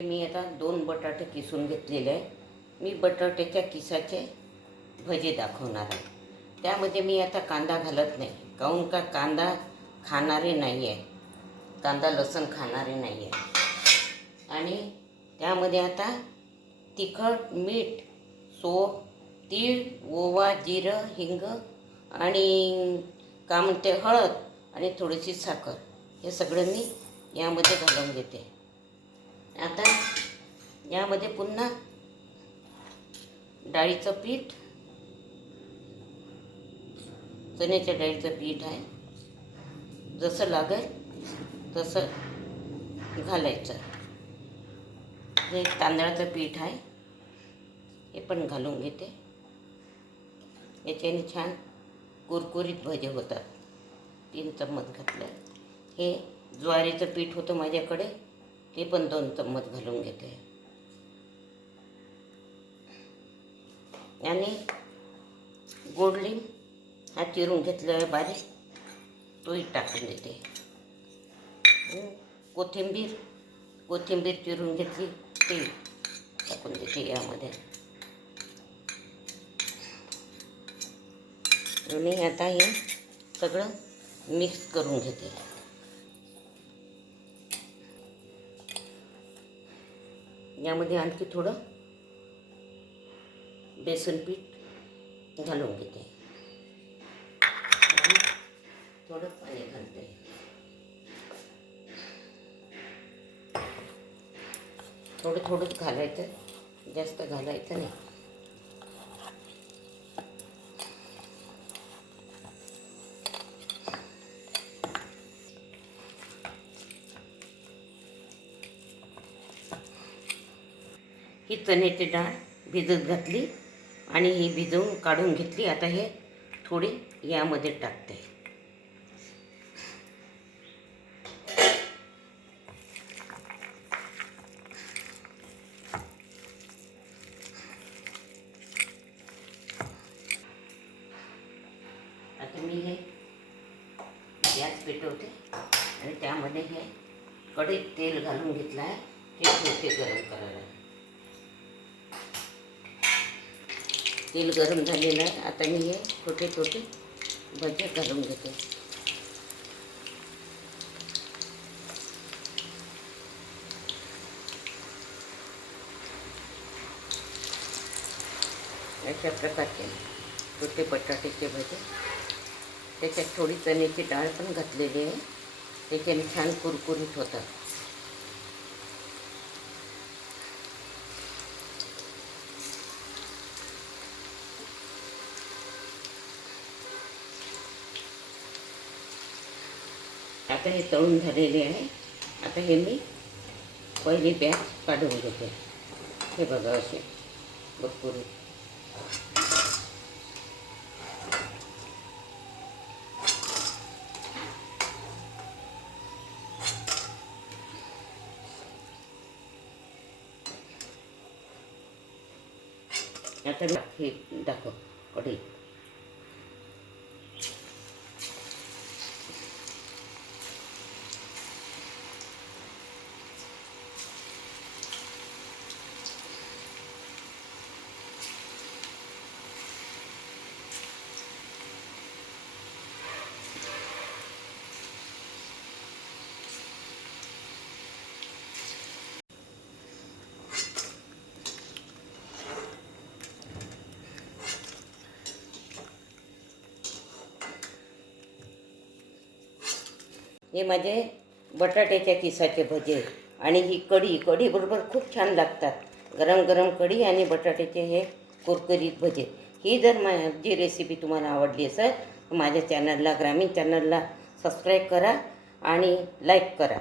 मी आता दोन बटाटे किसून घेतलेले आहे. मी बटाट्याच्या किसाचे भजे दाखवणार आहे. त्यामध्ये मी आता कांदा घालत नाही. काहून का कांदा खाणारे नाही आहे. कांदा लसण खाणारे नाही आहे. आणि त्यामध्ये आता तिखट मीठ सोप तीळ ओवा जिरं हिंग आणि का म्हणते हळद आणि थोडीशी साखर हे सगळं मी यामध्ये घालून घेते. आता यामध्ये पुन्हा डाळीचं पीठ चण्याच्या डाळीचं पीठ आहे. जसं लागेल तसं घालायचं. हे तांदळाचं पीठ आहे. हे पण घालून घेते. याच्याने छान कुरकुरीत भजे होतात. तीन चम्मच घातलं. हे ज्वारीचं पीठ होतं माझ्याकडे. ते पण दोन चम्मच घालून घेते. आणि गोडलिंब हा चिरून घेतला बारीक तोही टाकून देते. कोथिंबीर कोथिंबीर चिरून घेतली ते टाकून देते यामध्ये. आणि आता हे सगळं मिक्स करून घेते. यामध्ये आणखी थोडं बेसन पीठ घालून घेते. आणि थोडं पाणी घालते. थोडं थोडंच घालायचं जास्त घालायचं नाही. ही चण्याची डाळ भिजत घातली आणि ही भिजवून काढून घेतली. आता हे थोडी यामध्ये टाकते. आता मी हे गॅस पेटवते आणि त्यामध्ये हे कढईत तेल घालून घेतलं आहे. ते ठेवते गरम करायला. तेल गरम झालेलं आहे. आता मी हे छोटे छोटे भजे घालून घेते. अशा प्रकारचे छोटे बटाट्याचे भजे. त्याच्यात थोडी चण्याची डाळ पण घातलेली आहे. त्याच्याने छान कुरकुरीत होतात. आता हे तळून झालेले आहे. आता हे मी पहिली बॅच काढून घेते. हे बघा असे. भरपूर. आता हे दाखव. कढई हे माझे बटाट्याच्या किसाचे भजे आणि ही कढी कढीबरोबर खूप छान लागतात. गरम गरम कढी आणि बटाट्याचे हे कुरकुरीत भजे. ही जर माझी रेसिपी तुम्हाला आवडली असेल माझ्या चॅनलला ग्रामीण चॅनलला सबस्क्राईब करा आणि लाईक करा.